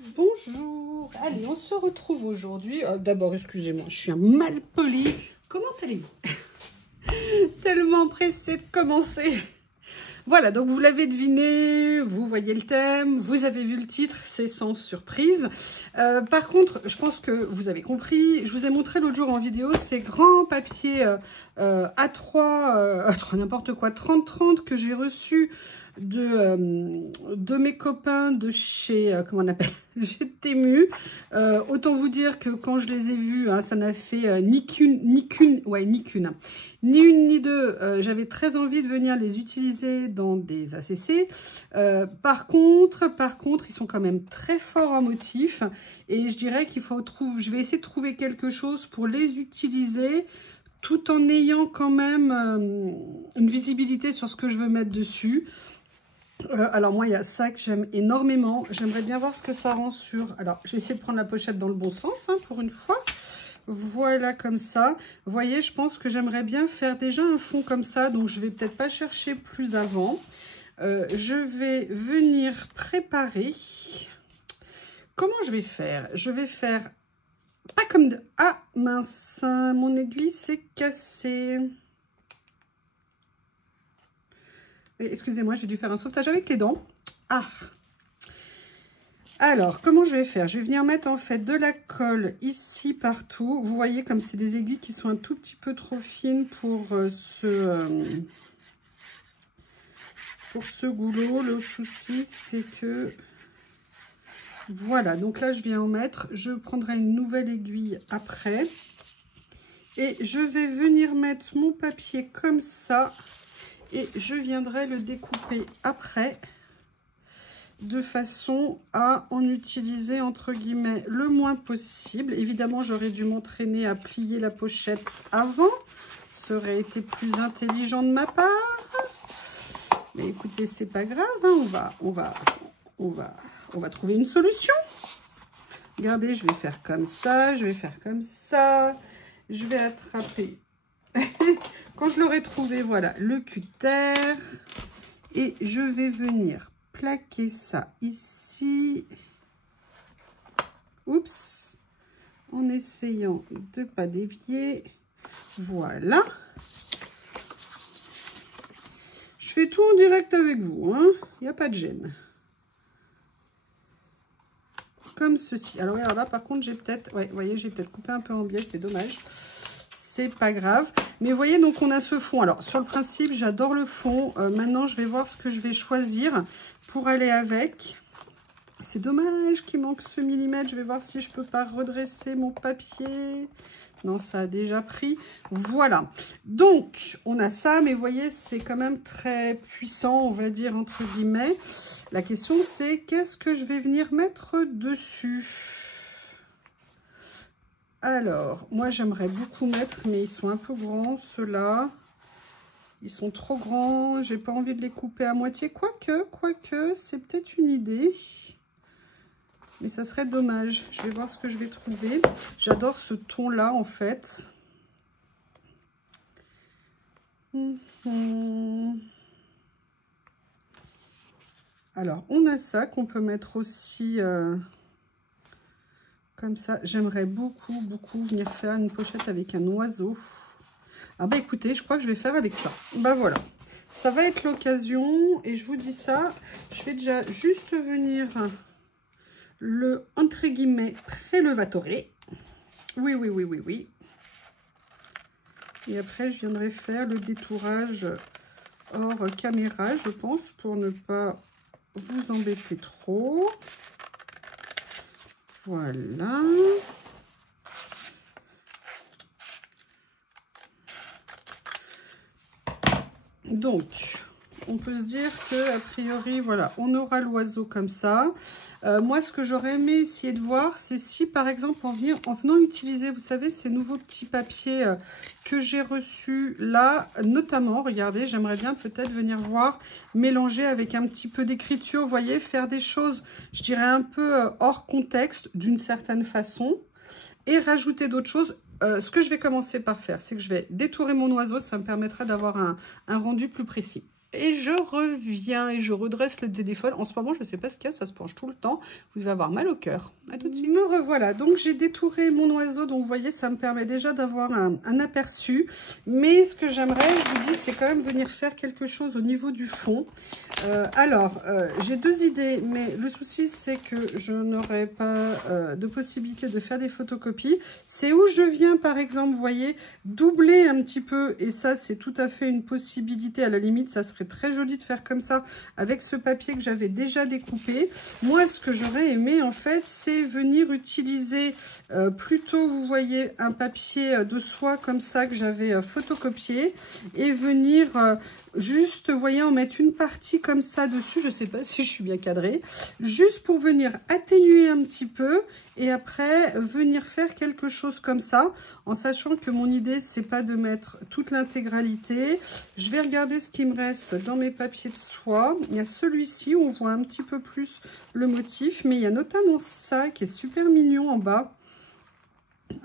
Bonjour, allez, on se retrouve aujourd'hui. D'abord, excusez-moi, je suis un mal poli. Comment allez-vous? Tellement pressée de commencer. Voilà, donc vous l'avez deviné, vous voyez le thème, vous avez vu le titre, c'est sans surprise. Par contre, je pense que vous avez compris, je vous ai montré l'autre jour en vidéo ces grands papiers A3, n'importe quoi, 30-30 que j'ai reçus de mes copains de chez, comment on appelle, chez Temu. Autant vous dire que quand je les ai vus, hein, ça n'a fait ni une ni deux. J'avais très envie de venir les utiliser dans des ACC. Par contre, ils sont quand même très forts en motif. Et je dirais qu'il faut trouver, je vais essayer de trouver quelque chose pour les utiliser tout en ayant quand même une visibilité sur ce que je veux mettre dessus. Alors moi, il y a ça que j'aime énormément. J'aimerais bien voir ce que ça rend sur... Alors, j'ai essayé de prendre la pochette dans le bon sens, hein, pour une fois. Voilà, comme ça. Vous voyez, je pense que j'aimerais bien faire déjà un fond comme ça. Donc, je vais peut-être pas chercher plus avant. Je vais venir préparer... Comment je vais faire? Je vais faire... Pas comme... De... Ah, mince, mon aiguille s'est cassée. Excusez-moi, j'ai dû faire un sauvetage avec les dents. Ah! Alors, comment je vais faire? Je vais venir mettre en fait de la colle ici partout. Vous voyez comme c'est des aiguilles qui sont un tout petit peu trop fines pour ce goulot. Le souci, c'est que... Voilà, donc là, je viens en mettre. Je prendrai une nouvelle aiguille après. Et je vais venir mettre mon papier comme ça. Et je viendrai le découper après, de façon à en utiliser, entre guillemets, le moins possible. Évidemment, j'aurais dû m'entraîner à plier la pochette avant. Ça aurait été plus intelligent de ma part. Mais écoutez, c'est pas grave, hein, on va trouver une solution. Regardez, je vais faire comme ça, je vais faire comme ça. Je vais attraper... Quand je l'aurai trouvé, voilà, le cutter. Et je vais venir plaquer ça ici. Oups. En essayant de ne pas dévier. Voilà. Je fais tout en direct avec vous, hein. Il n'y a pas de gêne. Comme ceci. Alors là, par contre, j'ai peut-être... Ouais, vous voyez, j'ai peut-être coupé un peu en biais, c'est dommage. C'est pas grave. Mais vous voyez, donc on a ce fond. Alors, sur le principe, j'adore le fond. Maintenant, je vais voir ce que je vais choisir pour aller avec. C'est dommage qu'il manque ce millimètre. Je vais voir si je peux pas redresser mon papier. Non, ça a déjà pris. Voilà. Donc, on a ça. Mais vous voyez, c'est quand même très puissant, on va dire, entre guillemets. La question, c'est qu'est-ce que je vais venir mettre dessus ? Alors, moi, j'aimerais beaucoup mettre, mais ils sont un peu grands, ceux-là. Ils sont trop grands. J'ai pas envie de les couper à moitié. Quoique, c'est peut-être une idée. Mais ça serait dommage. Je vais voir ce que je vais trouver. J'adore ce ton-là, en fait. Alors, on a ça qu'on peut mettre aussi... Comme ça, j'aimerais beaucoup venir faire une pochette avec un oiseau. Ah bah écoutez, je crois que je vais faire avec ça. Bah voilà, ça va être l'occasion. Et je vous dis ça, je vais déjà juste venir le, entre guillemets, prélevatoré. Oui. Et après, je viendrai faire le détourage hors caméra, je pense, pour ne pas vous embêter trop. Voilà. Donc, on peut se dire que a priori, voilà, on aura l'oiseau comme ça. Moi, ce que j'aurais aimé essayer de voir, c'est si, par exemple, en venant utiliser, vous savez, ces nouveaux petits papiers que j'ai reçus là, notamment, regardez, j'aimerais bien peut-être venir voir, mélanger avec un petit peu d'écriture, vous voyez, faire des choses, je dirais, un peu hors contexte, d'une certaine façon, et rajouter d'autres choses. Ce que je vais commencer par faire, c'est que je vais détourer mon oiseau, ça me permettra d'avoir un rendu plus précis. et je reviens et je redresse le téléphone. En ce moment, je ne sais pas ce qu'il y a, ça se penche tout le temps. Vous allez avoir mal au cœur. À tout de suite. Me revoilà. Donc, j'ai détouré mon oiseau. Donc, vous voyez, ça me permet déjà d'avoir un aperçu. Mais ce que j'aimerais, je vous dis, c'est quand même venir faire quelque chose au niveau du fond. J'ai deux idées, mais le souci, c'est que je n'aurai pas de possibilité de faire des photocopies. C'est où je viens, par exemple, vous voyez, doubler un petit peu. Et ça, c'est tout à fait une possibilité. À la limite, ça serait très joli de faire comme ça avec ce papier que j'avais déjà découpé. Moi, ce que j'aurais aimé, en fait, c'est venir utiliser plutôt, vous voyez, un papier de soie comme ça que j'avais photocopié et venir juste, vous voyez, en mettre une partie comme ça dessus. Je ne sais pas si je suis bien cadrée. Juste pour venir atténuer un petit peu et après venir faire quelque chose comme ça, en sachant que mon idée, c'est pas de mettre toute l'intégralité. Je vais regarder ce qui me reste dans mes papiers de soie. Il y a celui-ci où on voit un petit peu plus le motif, mais il y a notamment ça qui est super mignon en bas.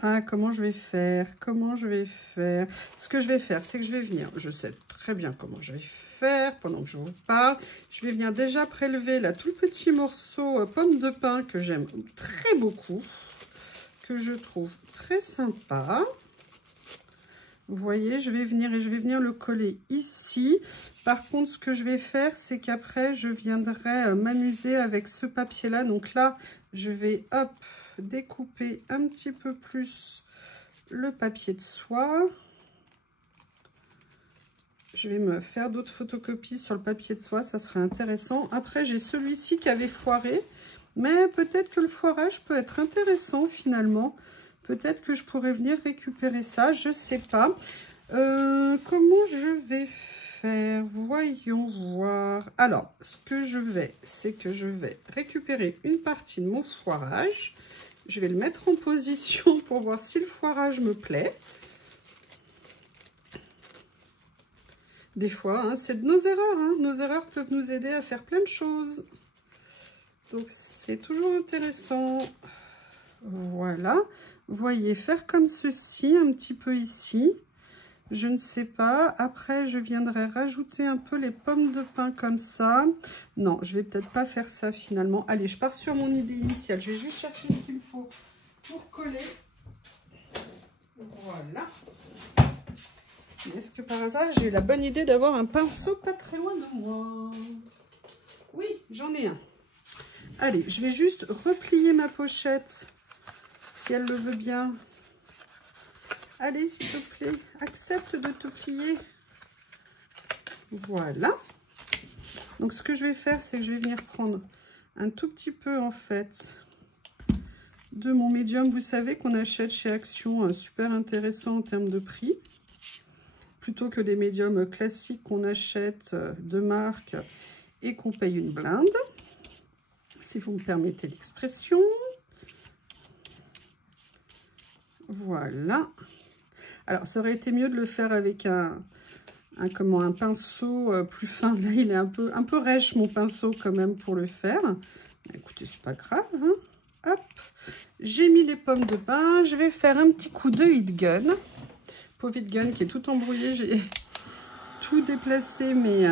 Ah, comment je vais faire? Comment je vais faire? Ce que je vais faire, c'est que je vais venir, je sais très bien comment je vais faire pendant que je vous parle. Je vais venir déjà prélever là tout petit morceau pomme de pin que j'aime très beaucoup, que je trouve très sympa. Vous voyez, je vais venir et je vais venir le coller ici. Par contre, ce que je vais faire, c'est qu'après, je viendrai m'amuser avec ce papier-là. Donc là, je vais, hop, découper un petit peu plus le papier de soie. Je vais me faire d'autres photocopies sur le papier de soie, ça serait intéressant. Après, j'ai celui-ci qui avait foiré, mais peut-être que le foirage peut être intéressant finalement. Peut-être que je pourrais venir récupérer ça, je sais pas. Comment je vais faire? Voyons voir. Alors, ce que je vais, c'est que je vais récupérer une partie de mon foirage. Je vais le mettre en position pour voir si le foirage me plaît. Des fois, hein, c'est de nos erreurs. Hein. Nos erreurs peuvent nous aider à faire plein de choses. Donc, c'est toujours intéressant. Voilà. Vous voyez, faire comme ceci, un petit peu ici. Je ne sais pas. Après, je viendrai rajouter un peu les pommes de pin comme ça. Non, je vais peut-être pas faire ça finalement. Allez, je pars sur mon idée initiale. Je vais juste chercher ce qu'il me faut pour coller. Voilà. Est-ce que par hasard, j'ai eu la bonne idée d'avoir un pinceau pas très loin de moi? Oui, j'en ai un. Allez, je vais juste replier ma pochette, si elle le veut bien. Allez, s'il te plaît, accepte de te plier. Voilà. Donc, ce que je vais faire, c'est que je vais venir prendre un tout petit peu, en fait, de mon médium. Vous savez qu'on achète chez Action, super intéressant en termes de prix. Plutôt que les médiums classiques qu'on achète de marque et qu'on paye une blinde. Si vous me permettez l'expression. Voilà. Alors, ça aurait été mieux de le faire avec un pinceau plus fin. Là, il est un peu rêche, mon pinceau, quand même, pour le faire. Écoutez, c'est pas grave. Hein. Hop. J'ai mis les pommes de pin. Je vais faire un petit coup de heat gun. Pauvre heat gun qui est tout embrouillé. J'ai tout déplacé mes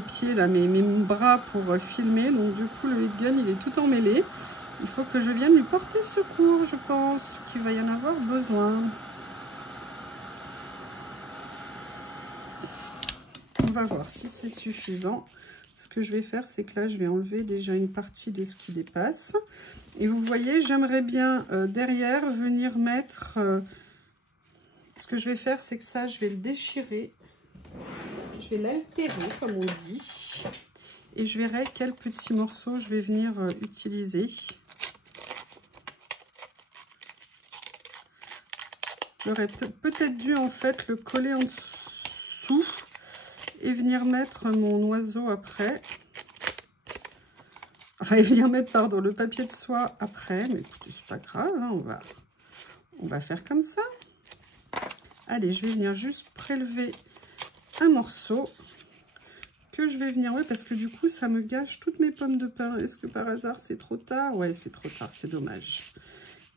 pieds, là, mes bras pour filmer. Donc, du coup, le heat gun, il est tout emmêlé. Il faut que je vienne lui porter secours, je pense qu'il va y en avoir besoin. On va voir si c'est suffisant. Ce que je vais faire, c'est que là, je vais enlever déjà une partie de ce qui dépasse. Et vous voyez, j'aimerais bien derrière venir mettre... ce que je vais faire, c'est que ça, je vais le déchirer. Je vais l'altérer, comme on dit. Et je verrai quel petit morceau je vais venir utiliser. J'aurais peut-être dû en fait le coller en dessous et venir mettre mon oiseau après. Enfin, et venir mettre, pardon, le papier de soie après. Mais écoutez, c'est pas grave, hein, on va faire comme ça. Allez, je vais venir juste prélever un morceau que je vais venir... Oui, parce que du coup, ça me gâche toutes mes pommes de pin. Est-ce que par hasard, c'est trop tard? Ouais, c'est trop tard, c'est dommage.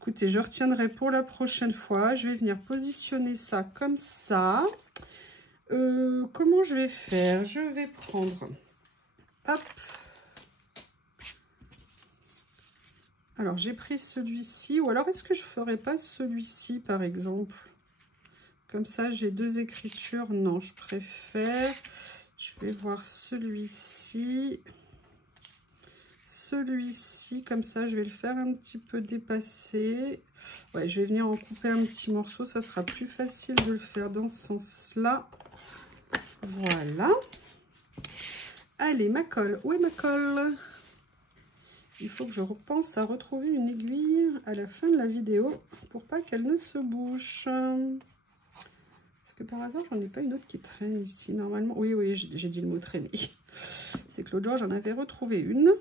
Écoutez, je retiendrai pour la prochaine fois. Je vais venir positionner ça comme ça. comment je vais faire? Je vais prendre, hop. Alors, j'ai pris celui-ci. Ou alors, est-ce que je ne ferais pas celui-ci, par exemple? Comme ça, j'ai deux écritures. Non, je préfère. Je vais voir celui-ci. Celui-ci, comme ça, je vais le faire un petit peu dépasser. Ouais, je vais venir en couper un petit morceau. Ça sera plus facile de le faire dans ce sens-là. Voilà. Allez, ma colle. Où est ma colle? Il faut que je repense à retrouver une aiguille à la fin de la vidéo pour pas qu'elle ne se bouche. Parce que par hasard, j'en ai pas une autre qui traîne ici normalement. Oui, oui, j'ai dit le mot traîner. C'est que l'autre jour, j'en avais retrouvé une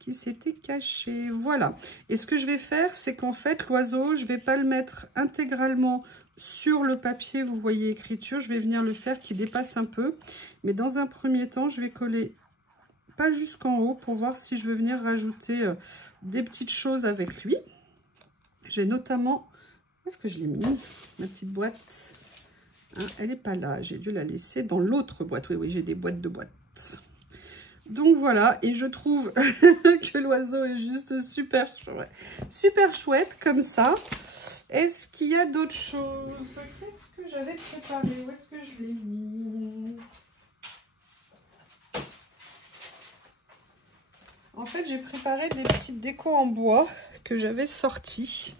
qui s'était cachée. Voilà. Et ce que je vais faire, c'est qu'en fait, l'oiseau, je vais pas le mettre intégralement sur le papier. Vous voyez écriture, je vais venir le faire qui dépasse un peu. Mais dans un premier temps, je vais coller pas jusqu'en haut pour voir si je veux venir rajouter des petites choses avec lui. J'ai notamment, où est-ce que je l'ai mis, ma petite boîte, hein, elle n'est pas là, j'ai dû la laisser dans l'autre boîte. Oui, oui, j'ai des boîtes de boîtes. Donc voilà, et je trouve que l'oiseau est juste super chouette. Super chouette comme ça. Est-ce qu'il y a d'autres choses? Qu'est-ce que j'avais préparé? Où est-ce que je l'ai mis? En fait, j'ai préparé des petites décos en bois que j'avais sorties.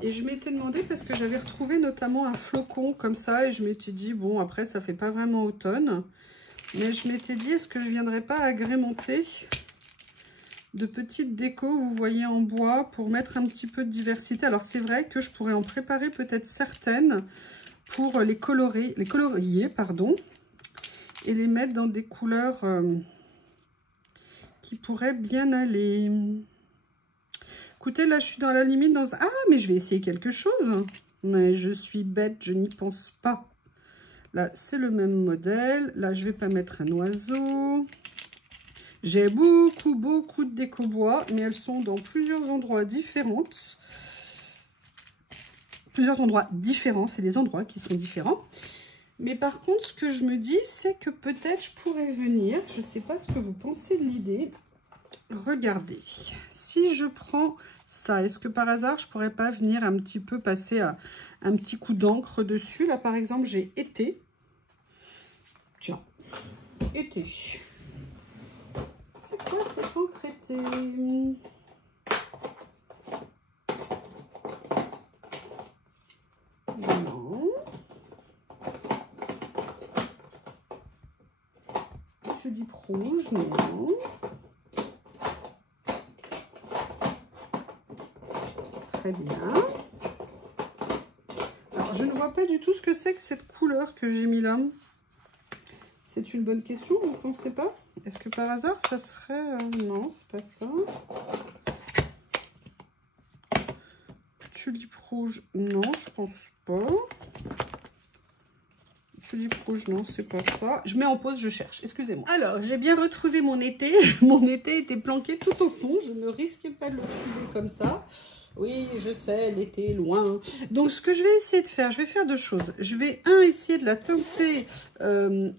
Et je m'étais demandé, parce que j'avais retrouvé notamment un flocon comme ça. Et je m'étais dit, bon, après, ça fait pas vraiment automne. Mais je m'étais dit, est-ce que je viendrais pas agrémenter de petites décos, vous voyez, en bois, pour mettre un petit peu de diversité. Alors, c'est vrai que je pourrais en préparer peut-être certaines pour les colorier, pardon. Et les mettre dans des couleurs... qui pourrait bien aller. Écoutez, là, je suis dans la limite. Ah, mais je vais essayer quelque chose. Mais je suis bête, je n'y pense pas. Là, c'est le même modèle. Là, je vais pas mettre un oiseau. J'ai beaucoup de déco bois, mais elles sont dans plusieurs endroits différents. C'est des endroits qui sont différents. Mais par contre, ce que je me dis, c'est que peut-être je pourrais venir, je ne sais pas ce que vous pensez de l'idée. Regardez, si je prends ça, est-ce que par hasard, je pourrais pas venir un petit peu passer un petit coup d'encre dessus? Là, par exemple, j'ai été. Tiens, été. C'est quoi cette encre été? Non. Tulipe rouge, non. Très bien. Alors, je ne vois pas du tout ce que c'est que cette couleur que j'ai mis là. C'est une bonne question, vous ne pensez pas? Est-ce que par hasard, ça serait... non, c'est pas ça. Tulipe rouge, non, je pense pas. Tulipe rouge, non, c'est pas ça. Je mets en pause, je cherche, excusez-moi. Alors, j'ai bien retrouvé mon été. Mon été était planqué tout au fond. Je ne risquais pas de le trouver comme ça. Oui, je sais, l'été est loin. Donc, ce que je vais essayer de faire, je vais faire deux choses. Je vais, essayer de la teinter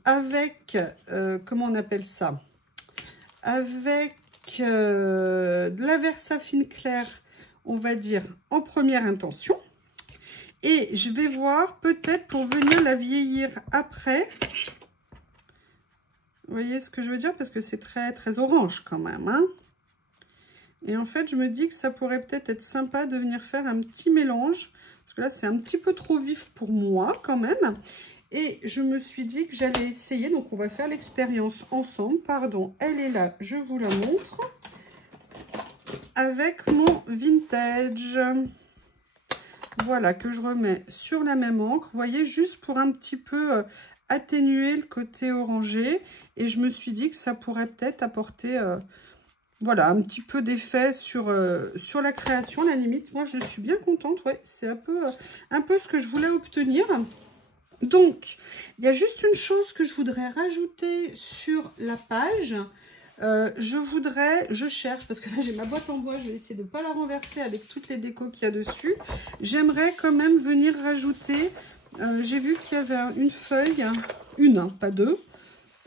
avec, comment on appelle ça? Avec de la Versafine claire, on va dire, en première intention. Et je vais voir peut-être pour venir la vieillir après. Vous voyez ce que je veux dire? Parce que c'est très orange quand même, hein. Et en fait, je me dis que ça pourrait peut-être être sympa de venir faire un petit mélange. Parce que là, c'est un petit peu trop vif pour moi quand même. Et je me suis dit que j'allais essayer. Donc, on va faire l'expérience ensemble. Pardon, elle est là. Je vous la montre. Avec mon vintage. Voilà, que je remets sur la même encre. Vous voyez, juste pour un petit peu atténuer le côté orangé. Et je me suis dit que ça pourrait peut-être apporter... voilà, un petit peu d'effet sur la création, à la limite. Moi, je suis bien contente. Ouais, c'est un peu ce que je voulais obtenir. Donc, il y a juste une chose que je voudrais rajouter sur la page. Je cherche, parce que là, j'ai ma boîte en bois. Je vais essayer de ne pas la renverser avec toutes les décos qu'il y a dessus. J'aimerais quand même venir rajouter J'ai vu qu'il y avait une feuille, une, hein, pas deux.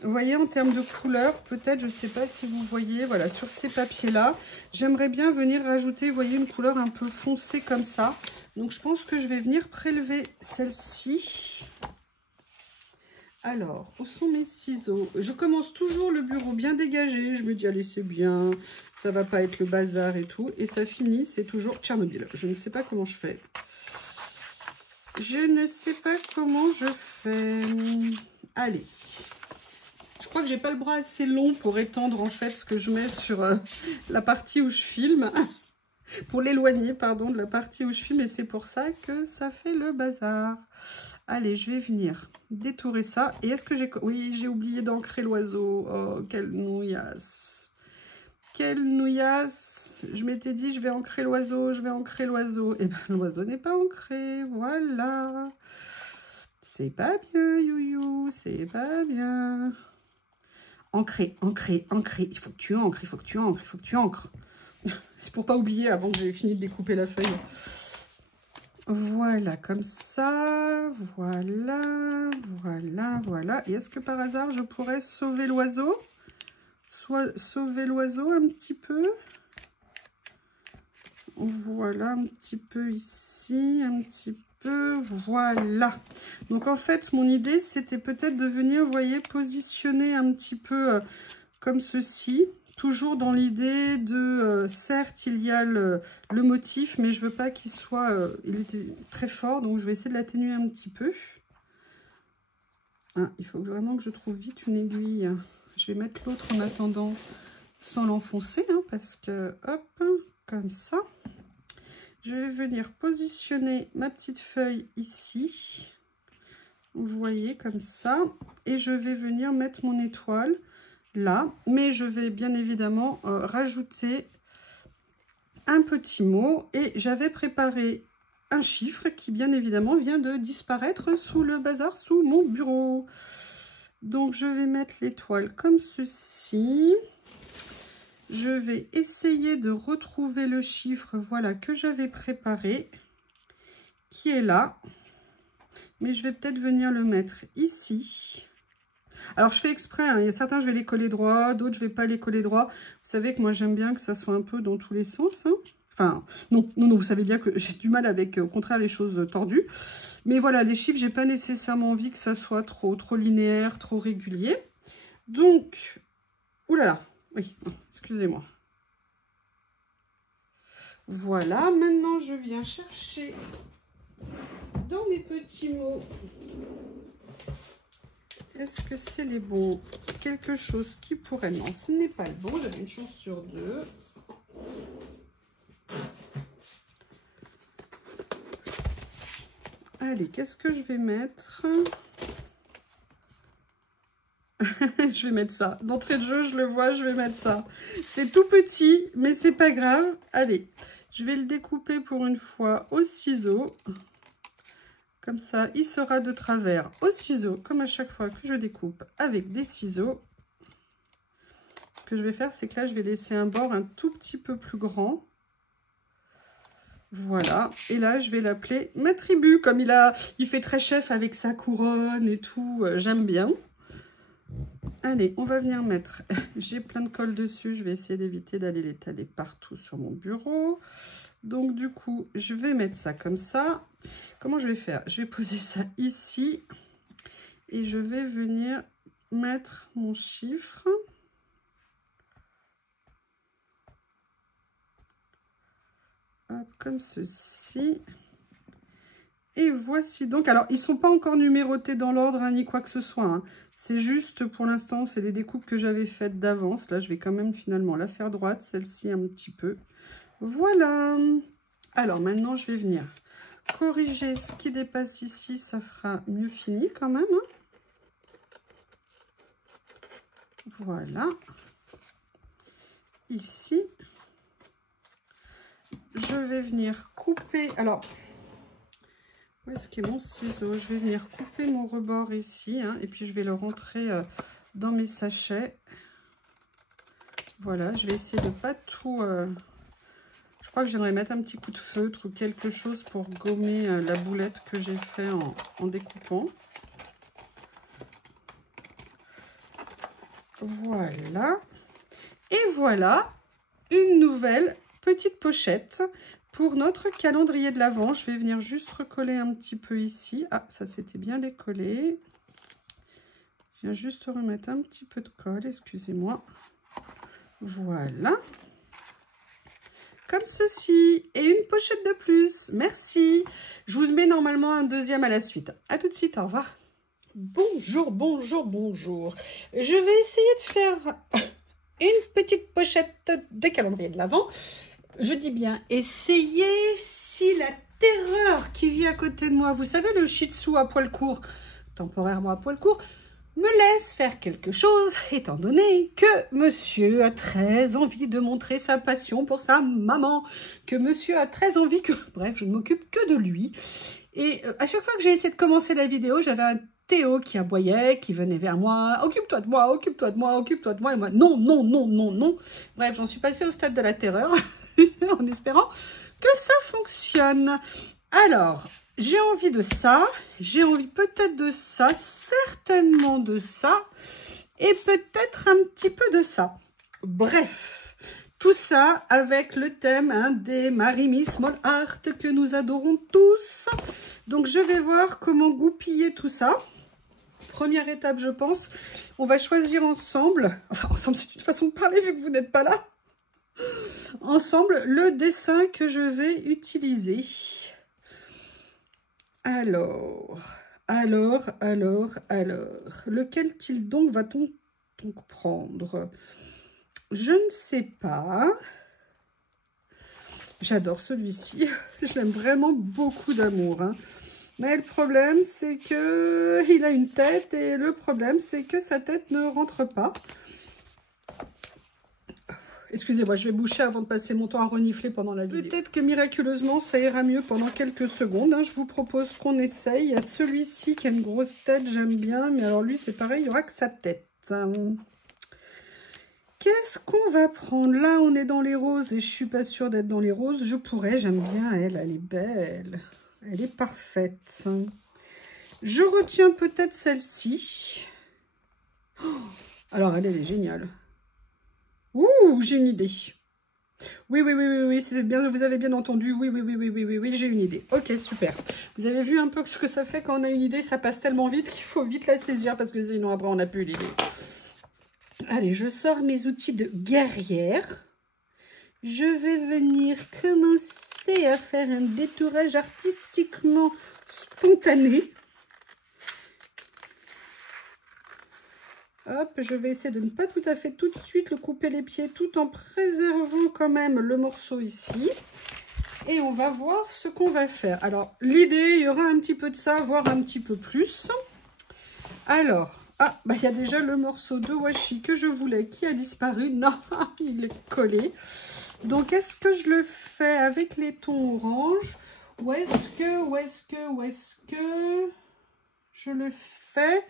Vous voyez, en termes de couleur, peut-être, je ne sais pas si vous voyez, voilà, sur ces papiers-là, j'aimerais bien venir rajouter, vous voyez, une couleur un peu foncée comme ça. Donc, je pense que je vais venir prélever celle-ci. Alors, où sont mes ciseaux? Je commence toujours le bureau bien dégagé. Je me dis, allez, c'est bien, ça va pas être le bazar et tout. Et ça finit, c'est toujours Tchernobyl. Je ne sais pas comment je fais. Je ne sais pas comment je fais. Allez. Je crois que j'ai pas le bras assez long pour étendre en fait ce que je mets sur la partie où je filme. Pour l'éloigner, pardon, de la partie où je filme. Et c'est pour ça que ça fait le bazar. Allez, je vais venir détourer ça. Et est-ce que j'ai... Oui, j'ai oublié d'ancrer l'oiseau. Oh, quelle nouillasse. Quelle nouillasse. Je m'étais dit, je vais ancrer l'oiseau, je vais ancrer l'oiseau. Et bien, l'oiseau n'est pas ancré. Voilà. C'est pas bien, Youyou. C'est pas bien. Ancrer, ancrer, ancrer. Il faut que tu ancres, il faut que tu ancres, il faut que tu ancres. C'est pour pas oublier avant que j'ai fini de découper la feuille. Voilà, comme ça. Voilà, voilà, voilà. Et est-ce que par hasard, je pourrais sauver l'oiseau? Sauver l'oiseau un petit peu. Voilà, un petit peu ici, un petit peu. Voilà. Donc, en fait, mon idée, c'était peut-être de venir, vous voyez, positionner un petit peu comme ceci. Toujours dans l'idée de, certes, il y a le motif, mais je veux pas qu'il soit, il était très fort, donc je vais essayer de l'atténuer un petit peu. Ah, il faut vraiment que je trouve vite une aiguille. Je vais mettre l'autre en attendant, sans l'enfoncer, hein, parce que, hop, comme ça. Je vais venir positionner ma petite feuille ici. Vous voyez, comme ça. Et je vais venir mettre mon étoile là, mais je vais bien évidemment rajouter un petit mot et j'avais préparé un chiffre qui bien évidemment vient de disparaître sous le bazar, sous mon bureau. Donc je vais mettre l'étoile comme ceci. Je vais essayer de retrouver le chiffre, voilà, que j'avais préparé, qui est là, mais je vais peut-être venir le mettre ici. Alors, je fais exprès, hein. Il y a certains, je vais les coller droit, d'autres, je ne vais pas les coller droit. Vous savez que moi, j'aime bien que ça soit un peu dans tous les sens. Hein. Enfin, non, vous savez bien que j'ai du mal avec, au contraire, les choses tordues. Mais voilà, les chiffres, j'ai pas nécessairement envie que ça soit trop linéaire, trop régulier. Donc, oulala, oui, excusez-moi. Voilà, maintenant, je viens chercher dans mes petits mots. Est-ce que c'est les bons? Quelque chose qui pourrait... Non, ce n'est pas le bon. J'avais une chance sur deux. Allez, qu'est-ce que je vais mettre? Je vais mettre ça. D'entrée de jeu, je le vois, je vais mettre ça. C'est tout petit, mais c'est pas grave. Allez, je vais le découper pour une fois au ciseau. Comme ça, il sera de travers au ciseau, comme à chaque fois que je découpe avec des ciseaux. Ce que je vais faire, c'est que là, je vais laisser un bord un tout petit peu plus grand. Voilà. Et là, je vais l'appeler ma tribu, comme il fait très chef avec sa couronne et tout. J'aime bien. Allez, on va venir mettre... J'ai plein de colle dessus. Je vais essayer d'éviter d'aller l'étaler partout sur mon bureau. Donc, du coup, je vais mettre ça comme ça. Comment je vais faire? Je vais poser ça ici. Et je vais venir mettre mon chiffre. Hop, comme ceci. Et voici donc. Alors, ils ne sont pas encore numérotés dans l'ordre, hein, ni quoi que ce soit. Hein. C'est juste, pour l'instant, c'est des découpes que j'avais faites d'avance. Là, je vais quand même finalement la faire droite, celle-ci un petit peu. Voilà. Alors, maintenant, je vais venir corriger ce qui dépasse ici. Ça fera mieux fini quand même. Hein. Voilà. Ici. Je vais venir couper. Alors, où est-ce qu'est mon ciseau? Je vais venir couper mon rebord ici. Hein, et puis, je vais le rentrer dans mes sachets. Voilà, je vais essayer de pas tout... je Je crois que j'aimerais mettre un petit coup de feutre ou quelque chose pour gommer la boulette que j'ai fait en découpant. Voilà. Et voilà une nouvelle petite pochette pour notre calendrier de l'Avent. Je vais venir juste recoller un petit peu ici. Ah, ça s'était bien décollé. Je viens juste remettre un petit peu de colle, excusez-moi. Voilà. Comme ceci. Et une pochette de plus. Merci. Je vous mets normalement un deuxième à la suite. À tout de suite. Au revoir. Bonjour, bonjour, bonjour. Je vais essayer de faire une petite pochette de calendrier de l'Avent. Je dis bien essayer. Si la terreur qui vit à côté de moi, vous savez, le shih tzu à poil court, temporairement à poil court, me laisse faire quelque chose, étant donné que monsieur a très envie de montrer sa passion pour sa maman, que monsieur a très envie que, bref, je ne m'occupe que de lui. Et à chaque fois que j'ai essayé de commencer la vidéo, j'avais un Théo qui aboyait, qui venait vers moi, occupe-toi de moi, occupe-toi de moi, occupe-toi de moi, et moi, non, non, non, non, non. Bref, j'en suis passée au stade de la terreur, en espérant que ça fonctionne. Alors, j'ai envie de ça, j'ai envie peut-être de ça, certainement de ça, et peut-être un petit peu de ça. Bref, tout ça avec le thème des Marimi Small Art que nous adorons tous. Donc, je vais voir comment goupiller tout ça. Première étape, je pense, on va choisir ensemble, enfin ensemble c'est une façon de parler vu que vous n'êtes pas là, ensemble le dessin que je vais utiliser. Alors, lequel-t-il donc va-t-on donc prendre? Je ne sais pas. J'adore celui-ci, je l'aime vraiment beaucoup d'amour, hein. Mais le problème, c'est que il a une tête et le problème, c'est que sa tête ne rentre pas. Excusez-moi, je vais boucher avant de passer mon temps à renifler pendant la vidéo. Peut-être que miraculeusement, ça ira mieux pendant quelques secondes, hein. Je vous propose qu'on essaye. Il y a celui-ci qui a une grosse tête, j'aime bien. Mais alors lui, c'est pareil, il n'y aura que sa tête. Qu'est-ce qu'on va prendre? Là, on est dans les roses et je suis pas sûre d'être dans les roses. Je pourrais, j'aime bien elle est belle. Elle est parfaite. Je retiens peut-être celle-ci. Oh, alors, elle est géniale. Ouh, j'ai une idée. Oui, c'est bien, vous avez bien entendu. Oui, j'ai une idée. Ok, super. Vous avez vu un peu ce que ça fait quand on a une idée, ça passe tellement vite qu'il faut vite la saisir parce que sinon après on n'a plus l'idée. Allez, je sors mes outils de guerrière. Je vais venir commencer à faire un détourage artistiquement spontané. Hop, je vais essayer de ne pas tout à fait tout de suite le couper les pieds tout en préservant quand même le morceau ici. Et on va voir ce qu'on va faire. Alors, l'idée, il y aura un petit peu de ça, voire un petit peu plus. Alors, ah, bah il y a déjà le morceau de washi que je voulais qui a disparu. Non, il est collé. Donc, est-ce que je le fais avec les tons orange ou est-ce que je le fais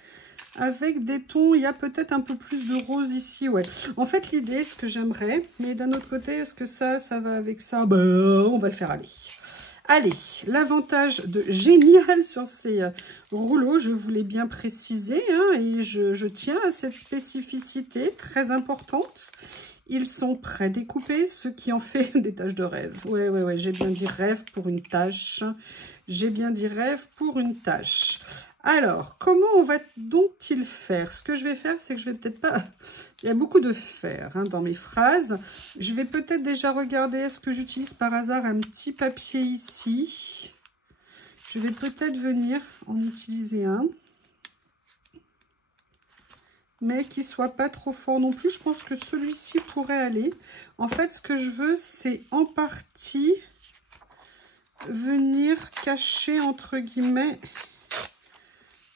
avec des tons, il y a peut-être un peu plus de rose ici, ouais. En fait, l'idée, ce que j'aimerais, mais d'un autre côté, est-ce que ça va avec ça? Ben, on va le faire aller. Allez, l'avantage de génial sur ces rouleaux, je voulais bien préciser, hein, et je tiens à cette spécificité très importante. Ils sont prédécoupés, ce qui en fait des taches de rêve. Ouais, j'ai bien dit rêve pour une tâche. J'ai bien dit rêve pour une tâche. Alors, comment on va donc-il faire? Ce que je vais faire, c'est que je vais peut-être pas... Il y a beaucoup de faire hein, dans mes phrases. Je vais peut-être déjà regarder, est-ce que j'utilise par hasard un petit papier ici? Je vais peut-être venir en utiliser un. Mais qui soit pas trop fort non plus. Je pense que celui-ci pourrait aller. En fait, ce que je veux, c'est en partie venir cacher, entre guillemets,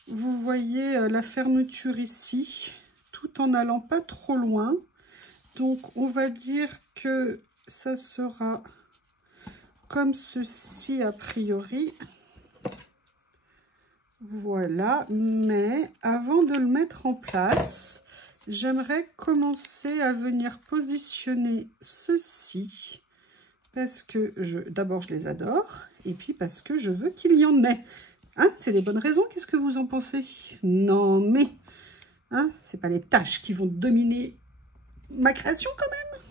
vous voyez la fermeture ici, tout en n'allant pas trop loin. Donc, on va dire que ça sera comme ceci a priori. Voilà, mais avant de le mettre en place, j'aimerais commencer à venir positionner ceci Parce que d'abord, je les adore. Et puis parce que je veux qu'il y en ait. Hein, c'est des bonnes raisons. Qu'est-ce que vous en pensez? Non, mais... Hein, c'est pas les tâches qui vont dominer ma création quand même.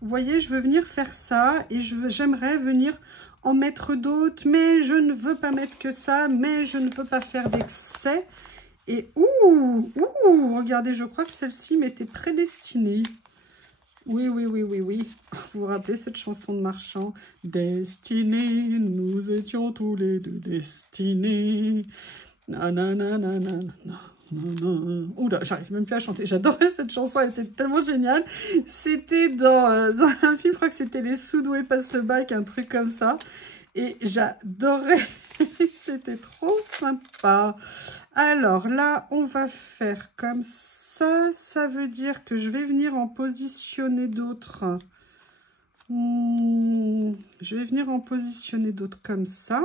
Vous voyez, je veux venir faire ça. Et j'aimerais venir en mettre d'autres. Mais je ne veux pas mettre que ça. Mais je ne veux pas faire d'excès. Et regardez, je crois que celle-ci m'était prédestinée. Oui. Vous vous rappelez cette chanson de Marchand? Destinée, nous étions tous les deux destinés. Nanana. Oula, j'arrive même plus à chanter. J'adorais cette chanson, elle était tellement géniale. C'était dans un film, je crois que c'était Les Sous-doués passent le bac, un truc comme ça. Et j'adorais. C'était trop sympa. Alors là, on va faire comme ça. Ça veut dire que je vais venir en positionner d'autres. Je vais venir en positionner d'autres comme ça.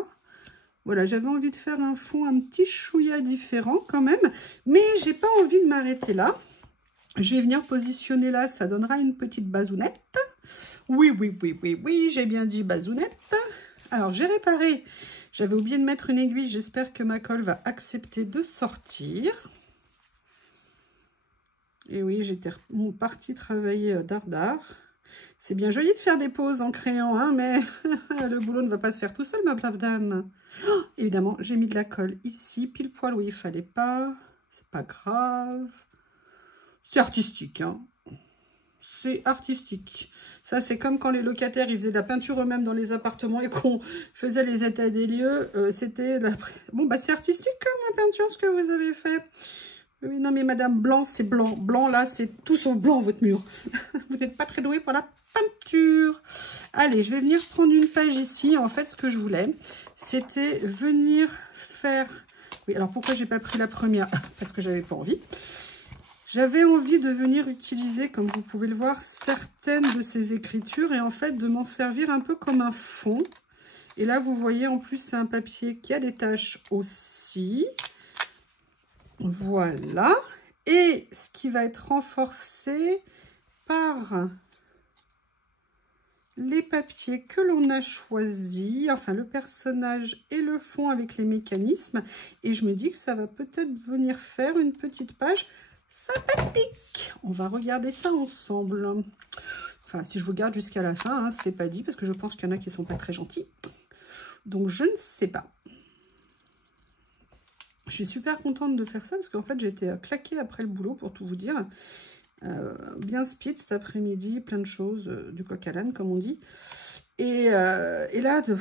Voilà, j'avais envie de faire un fond un petit chouïa différent quand même. Mais j'ai pas envie de m'arrêter là. Je vais venir positionner là. Ça donnera une petite bazounette. Oui, j'ai bien dit bazounette. Alors, j'ai réparé. J'avais oublié de mettre une aiguille. J'espère que ma colle va accepter de sortir. Et oui, j'étais partie travailler dardard. C'est bien joli de faire des pauses en crayon, hein, mais le boulot ne va pas se faire tout seul, ma brave dame. Oh, évidemment, j'ai mis de la colle ici, pile poil où il fallait pas. C'est pas grave. C'est artistique, hein. C'est artistique. Ça, c'est comme quand les locataires, ils faisaient de la peinture eux-mêmes dans les appartements et qu'on faisait les états des lieux. C'était la... Bon, bah, c'est artistique comme la peinture, ce que vous avez fait. Oui, non, mais madame, blanc, c'est blanc. Blanc, là, c'est tout sauf blanc, votre mur. Vous n'êtes pas très doué pour la peinture. Allez, je vais venir prendre une page ici. En fait, ce que je voulais, c'était venir faire... Oui, alors pourquoi j'ai pas pris la première? Parce que j'avais pas envie. J'avais envie de venir utiliser, comme vous pouvez le voir, certaines de ces écritures et en fait de m'en servir un peu comme un fond. Et là, vous voyez, en plus, c'est un papier qui a des taches aussi. Voilà. Et ce qui va être renforcé par les papiers que l'on a choisis, enfin le personnage et le fond avec les mécanismes. Et je me dis que ça va peut-être venir faire une petite page sympathique. On va regarder ça ensemble. Enfin, si je regarde jusqu'à la fin, hein, c'est pas dit, parce que je pense qu'il y en a qui sont pas très gentils. Donc, je ne sais pas. Je suis super contente de faire ça, parce qu'en fait, j'ai été claquée après le boulot, pour tout vous dire. Bien speed cet après-midi, plein de choses, du coq à l'âne, comme on dit. Et là, je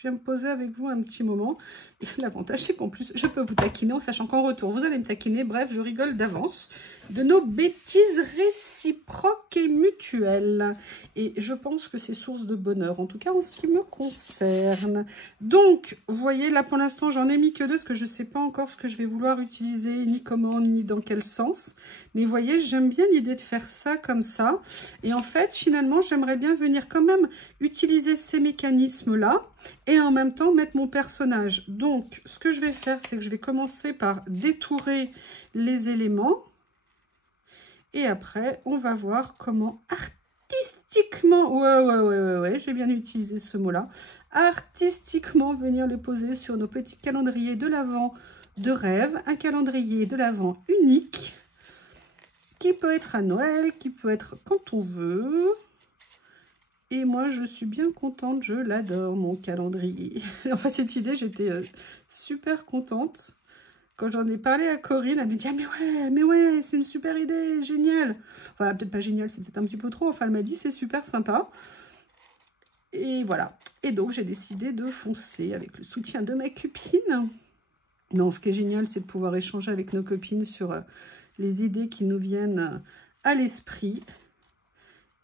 viens me poser avec vous un petit moment. Et l'avantage, c'est qu'en plus, je peux vous taquiner en sachant qu'en retour, vous allez me taquiner. Bref, je rigole d'avance de nos bêtises réciproques et mutuelles. Et je pense que c'est source de bonheur, en tout cas en ce qui me concerne. Donc, vous voyez, là, pour l'instant, j'en ai mis que deux, parce que je ne sais pas encore ce que je vais vouloir utiliser, ni comment, ni dans quel sens. Mais vous voyez, j'aime bien l'idée de faire ça comme ça. Et en fait, finalement, j'aimerais bien venir quand même utiliser ces mécanismes-là et en même temps mettre mon personnage. Donc, ce que je vais faire, c'est que je vais commencer par détourer les éléments. Et après, on va voir comment artistiquement, ouais, j'ai bien utilisé ce mot-là, artistiquement venir les poser sur nos petits calendriers de l'Avent de rêve. Un calendrier de l'Avent unique qui peut être à Noël, qui peut être quand on veut. Et moi, je suis bien contente, je l'adore, mon calendrier. Enfin, cette idée, j'étais super contente. Quand j'en ai parlé à Corinne, elle m'a dit « Ah, mais ouais, c'est une super idée, génial !» Enfin, peut-être pas génial, c'est peut-être un petit peu trop. Enfin, elle m'a dit « C'est super sympa !» Et voilà. Et donc, j'ai décidé de foncer avec le soutien de ma copine. Non, ce qui est génial, c'est de pouvoir échanger avec nos copines sur les idées qui nous viennent à l'esprit.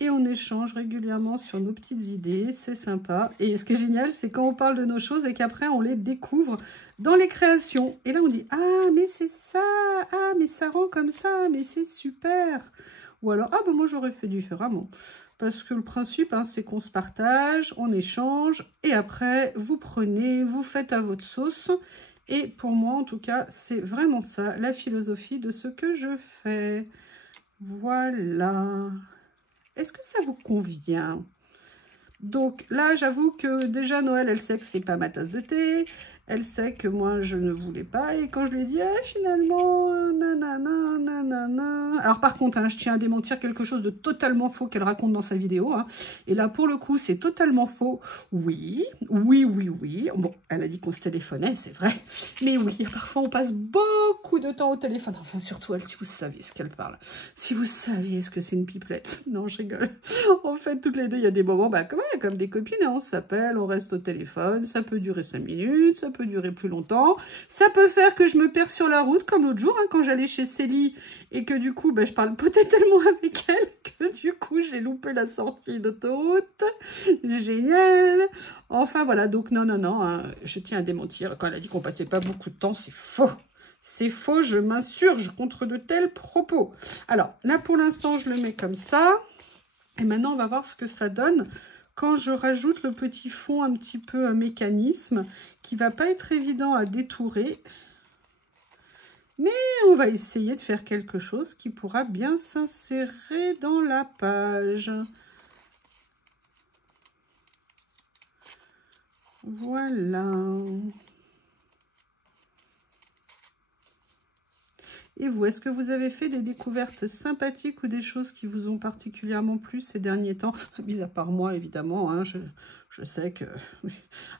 Et on échange régulièrement sur nos petites idées, c'est sympa. Et ce qui est génial, c'est quand on parle de nos choses et qu'après on les découvre dans les créations. Et là on dit « Ah, mais c'est ça! Ah, mais ça rend comme ça! Mais c'est super !» Ou alors « Ah, ben moi j'aurais fait différemment. » Parce que le principe, hein, c'est qu'on se partage, on échange. Et après, vous prenez, vous faites à votre sauce. Et pour moi, en tout cas, c'est vraiment ça, la philosophie de ce que je fais. Voilà. Est-ce que ça vous convient? Donc là, j'avoue que déjà Noël, elle sait que c'est pas ma tasse de thé. Elle sait que moi, je ne voulais pas. Et quand je lui ai dit, eh, finalement, nanana, nanana. Alors par contre, hein, je tiens à démentir quelque chose de totalement faux qu'elle raconte dans sa vidéo. Hein. Et là, pour le coup, c'est totalement faux. Oui, oui, oui, oui. Bon, elle a dit qu'on se téléphonait, c'est vrai. Mais oui, parfois, on passe beaucoup de temps au téléphone. Enfin, surtout elle, si vous saviez ce qu'elle parle. Si vous saviez ce que c'est une pipelette. Non, je rigole. En fait, toutes les deux, il y a des moments, bah, comme des copines, hein, on s'appelle, on reste au téléphone. Ça peut durer 5 minutes, ça peut durer plus longtemps. Ça peut faire que je me perds sur la route, comme l'autre jour, hein, quand j'allais chez Célie, et que du coup, bah, je parle peut-être tellement avec elle, que du coup, j'ai loupé la sortie d'autoroute. Génial. Enfin, voilà, donc non, non, non, hein, je tiens à démentir. Quand elle a dit qu'on passait pas beaucoup de temps, c'est faux. C'est faux, je m'insurge contre de tels propos. Alors, là, pour l'instant, je le mets comme ça. Et maintenant, on va voir ce que ça donne quand je rajoute le petit fond un petit peu mécanisme qui va pas être évident à détourer. Mais on va essayer de faire quelque chose qui pourra bien s'insérer dans la page. Voilà. Et vous, est-ce que vous avez fait des découvertes sympathiques ou des choses qui vous ont particulièrement plu ces derniers temps? Mis à part moi, évidemment, hein, je sais que...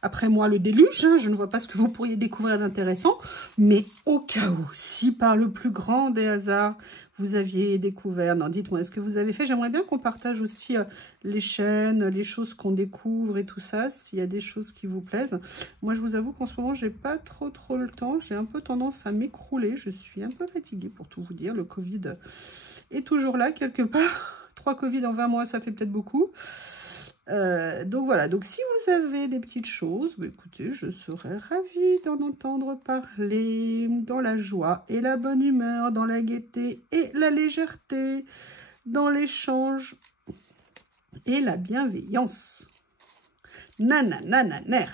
Après moi, le déluge, hein, je ne vois pas ce que vous pourriez découvrir d'intéressant. Mais au cas où, si par le plus grand des hasards, vous aviez découvert... Non, dites-moi, est-ce que vous avez fait? J'aimerais bien qu'on partage aussi les chaînes, les choses qu'on découvre et tout ça, s'il y a des choses qui vous plaisent. Moi, je vous avoue qu'en ce moment, j'ai pas trop le temps. J'ai un peu tendance à m'écrouler. Je suis un peu fatiguée pour tout vous dire. Le Covid est toujours là, quelque part. 3 Covid en 20 mois, ça fait peut-être beaucoup. Donc voilà, donc si vous avez des petites choses, bah, écoutez, je serais ravie d'en entendre parler dans la joie et la bonne humeur, dans la gaieté et la légèreté, dans l'échange et la bienveillance. Nanananer.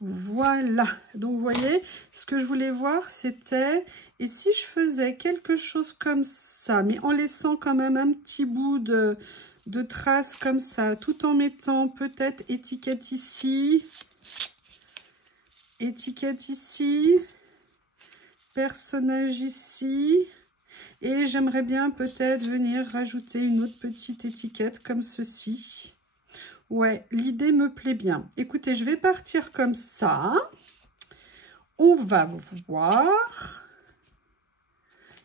Voilà, donc vous voyez, ce que je voulais voir, c'était, et si je faisais quelque chose comme ça, mais en laissant quand même un petit bout de traces comme ça, tout en mettant peut-être étiquette ici, personnage ici, et j'aimerais bien peut-être venir rajouter une autre petite étiquette comme ceci. Ouais, l'idée me plaît bien. Écoutez, je vais partir comme ça. On va voir.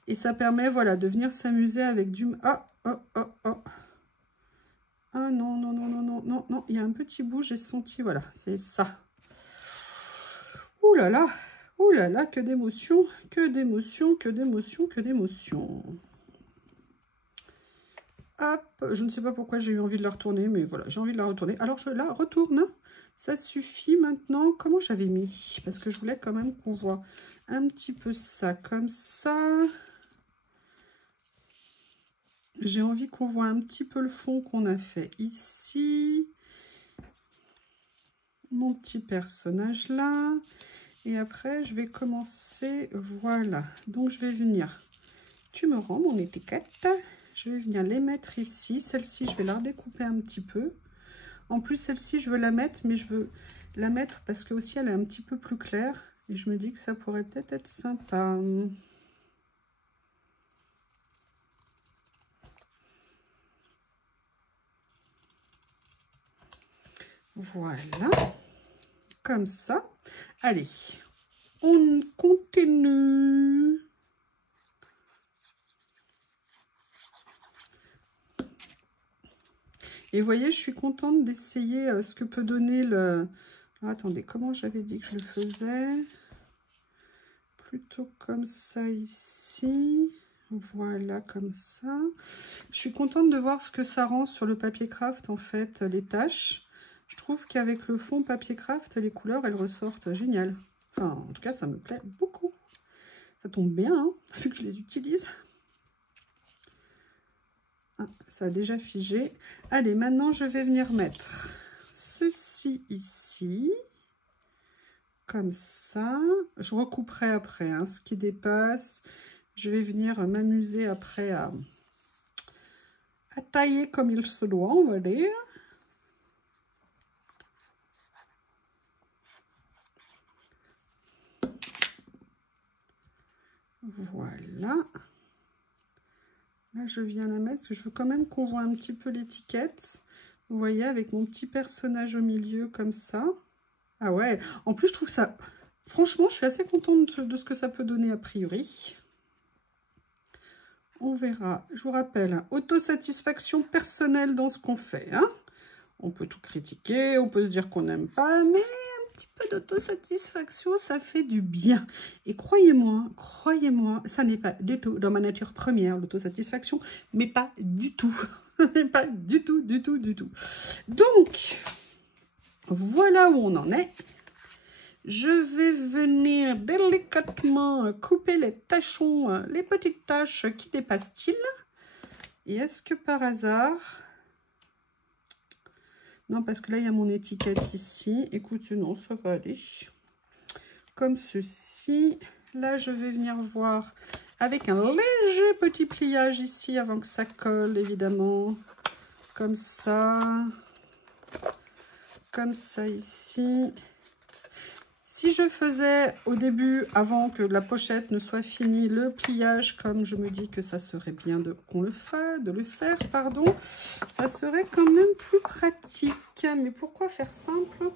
Et ça permet, voilà, de venir s'amuser avec du... Ah, oh, oh, oh. Ah non, non, non, non, non, non, non. Il y a un petit bout, j'ai senti, voilà, c'est ça. Ouh là là, que d'émotions, que d'émotions, que d'émotions, que d'émotions. Hop, je ne sais pas pourquoi j'ai eu envie de la retourner, mais voilà, j'ai envie de la retourner. Alors, je la retourne. Ça suffit maintenant. Comment j'avais mis? Parce que je voulais quand même qu'on voit un petit peu ça, comme ça. J'ai envie qu'on voit un petit peu le fond qu'on a fait ici. Mon petit personnage là. Et après, je vais commencer, voilà. Donc, je vais venir, tu me rends mon étiquette. Je vais venir les mettre ici. Celle-ci, je vais la redécouper un petit peu. En plus, celle-ci, je veux la mettre, mais je veux la mettre parce que aussi, elle est un petit peu plus claire. Et je me dis que ça pourrait peut-être être sympa. Voilà. Comme ça. Allez, on continue. Et vous voyez, je suis contente d'essayer ce que peut donner le... Alors, attendez, comment j'avais dit que je le faisais? Plutôt comme ça ici. Voilà, comme ça. Je suis contente de voir ce que ça rend sur le papier craft, en fait, les taches. Je trouve qu'avec le fond papier craft, les couleurs, elles ressortent génial. Enfin, en tout cas, ça me plaît beaucoup. Ça tombe bien, hein, vu que je les utilise. Ah, ça a déjà figé. Allez, maintenant, je vais venir mettre ceci ici. Comme ça. Je recouperai après, hein, ce qui dépasse. Je vais venir m'amuser après à à tailler comme il se doit, on va dire. Voilà. Là, je viens la mettre parce que je veux quand même qu'on voit un petit peu l'étiquette. Vous voyez, avec mon petit personnage au milieu comme ça. Ah ouais, en plus, je trouve ça... Franchement, je suis assez contente de ce que ça peut donner a priori. On verra. Je vous rappelle, autosatisfaction personnelle dans ce qu'on fait. Hein. On peut tout critiquer, on peut se dire qu'on n'aime pas, mais un petit peu d'autosatisfaction, ça fait du bien. Et croyez-moi, ça n'est pas du tout dans ma nature première, l'autosatisfaction, mais pas du tout. Pas du tout, du tout, du tout. Donc, voilà où on en est. Je vais venir délicatement couper les tachons, les petites taches qui dépassent-ils. Et est-ce que par hasard... Non, parce que là, il y a mon étiquette ici. Écoutez, non, ça va aller. Comme ceci. Là, je vais venir voir avec un léger petit pliage ici avant que ça colle, évidemment. Comme ça. Comme ça ici. Si je faisais au début, avant que la pochette ne soit finie, le pliage, comme je me dis que ça serait bien de le faire, pardon, ça serait quand même plus pratique. Mais pourquoi faire simple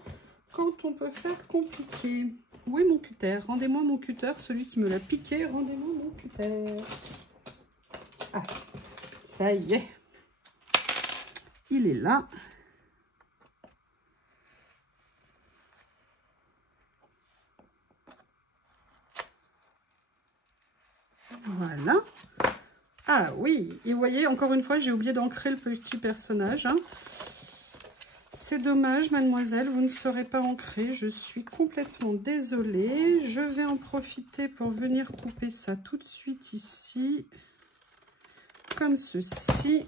quand on peut faire compliqué? Où est mon cutter? Rendez-moi mon cutter, celui qui me l'a piqué, rendez-moi mon cutter. Ah, ça y est. Il est là. Voilà. Ah oui, et vous voyez, encore une fois, j'ai oublié d'ancrer le petit personnage. Hein. C'est dommage, mademoiselle, vous ne serez pas ancrée. Je suis complètement désolée. Je vais en profiter pour venir couper ça tout de suite ici. Comme ceci.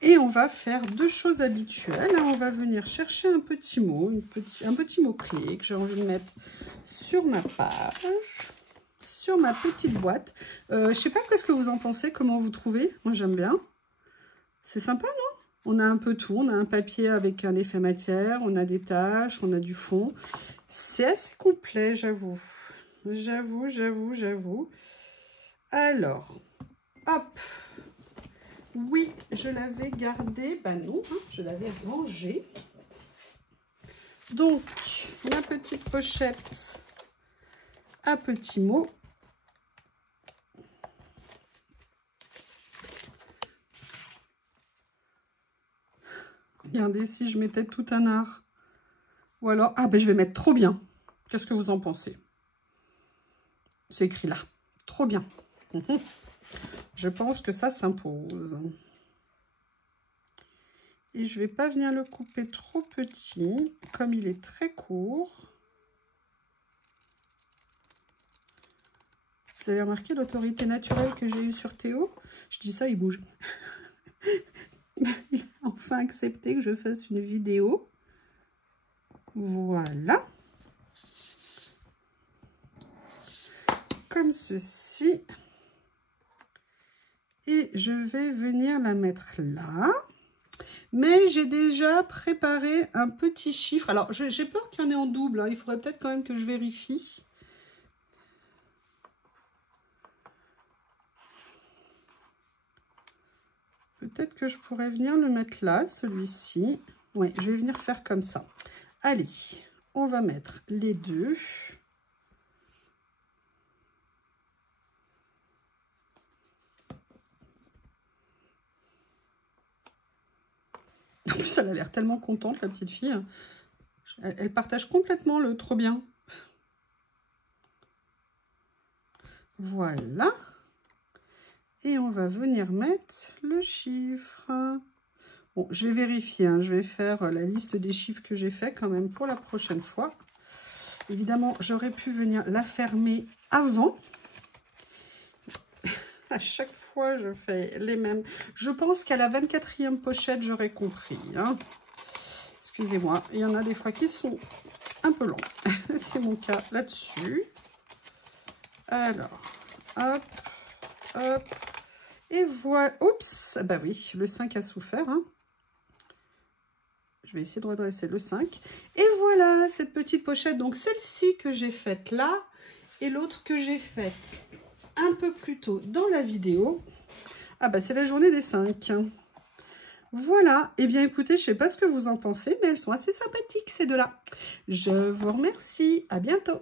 Et on va faire deux choses habituelles. On va venir chercher un petit mot, un petit mot-clé que j'ai envie de mettre sur ma page. Sur ma petite boîte. Je sais pas qu'est-ce que vous en pensez, comment vous trouvez. Moi j'aime bien. C'est sympa, non? On a un peu tout. On a un papier avec un effet matière, on a des taches, on a du fond. C'est assez complet, j'avoue. J'avoue. Alors, hop. Oui, je l'avais gardé. Ben non, hein, je l'avais rangé. Donc, ma petite pochette à petits mots. Regardez, si je mettais tout un art. Ou alors, ah ben je vais mettre trop bien. Qu'est-ce que vous en pensez? C'est écrit là. Trop bien. Je pense que ça s'impose. Et je ne vais pas venir le couper trop petit, comme il est très court. Vous avez remarqué l'autorité naturelle que j'ai eue sur Théo? Je dis ça, il bouge. Il a enfin accepté que je fasse une vidéo. Voilà. Comme ceci. Et je vais venir la mettre là. Mais j'ai déjà préparé un petit chiffre. Alors, j'ai peur qu'il y en ait en double. Hein. Il faudrait peut-être quand même que je vérifie. Peut-être que je pourrais venir le mettre là, celui-ci. Oui, je vais venir faire comme ça. Allez, on va mettre les deux. En plus, elle a l'air tellement contente, la petite fille. Elle partage complètement le trop bien. Voilà. Et on va venir mettre le chiffre. Bon, je vais vérifier. Hein. Je vais faire la liste des chiffres que j'ai fait quand même pour la prochaine fois. Évidemment, j'aurais pu venir la fermer avant. À chaque fois, je fais les mêmes. Je pense qu'à la 24e pochette, j'aurais compris. Hein. Excusez-moi, il y en a des fois qui sont un peu longs. C'est mon cas là-dessus. Alors, hop, hop. Et Et voilà. Oups, bah oui, le 5 a souffert. Hein. Je vais essayer de redresser le 5. Et voilà, cette petite pochette. Donc, celle-ci que j'ai faite là et l'autre que j'ai faite un peu plus tôt dans la vidéo. Ah bah, c'est la journée des 5. Voilà. Eh bien, écoutez, je ne sais pas ce que vous en pensez, mais elles sont assez sympathiques, ces deux-là. Je vous remercie. À bientôt.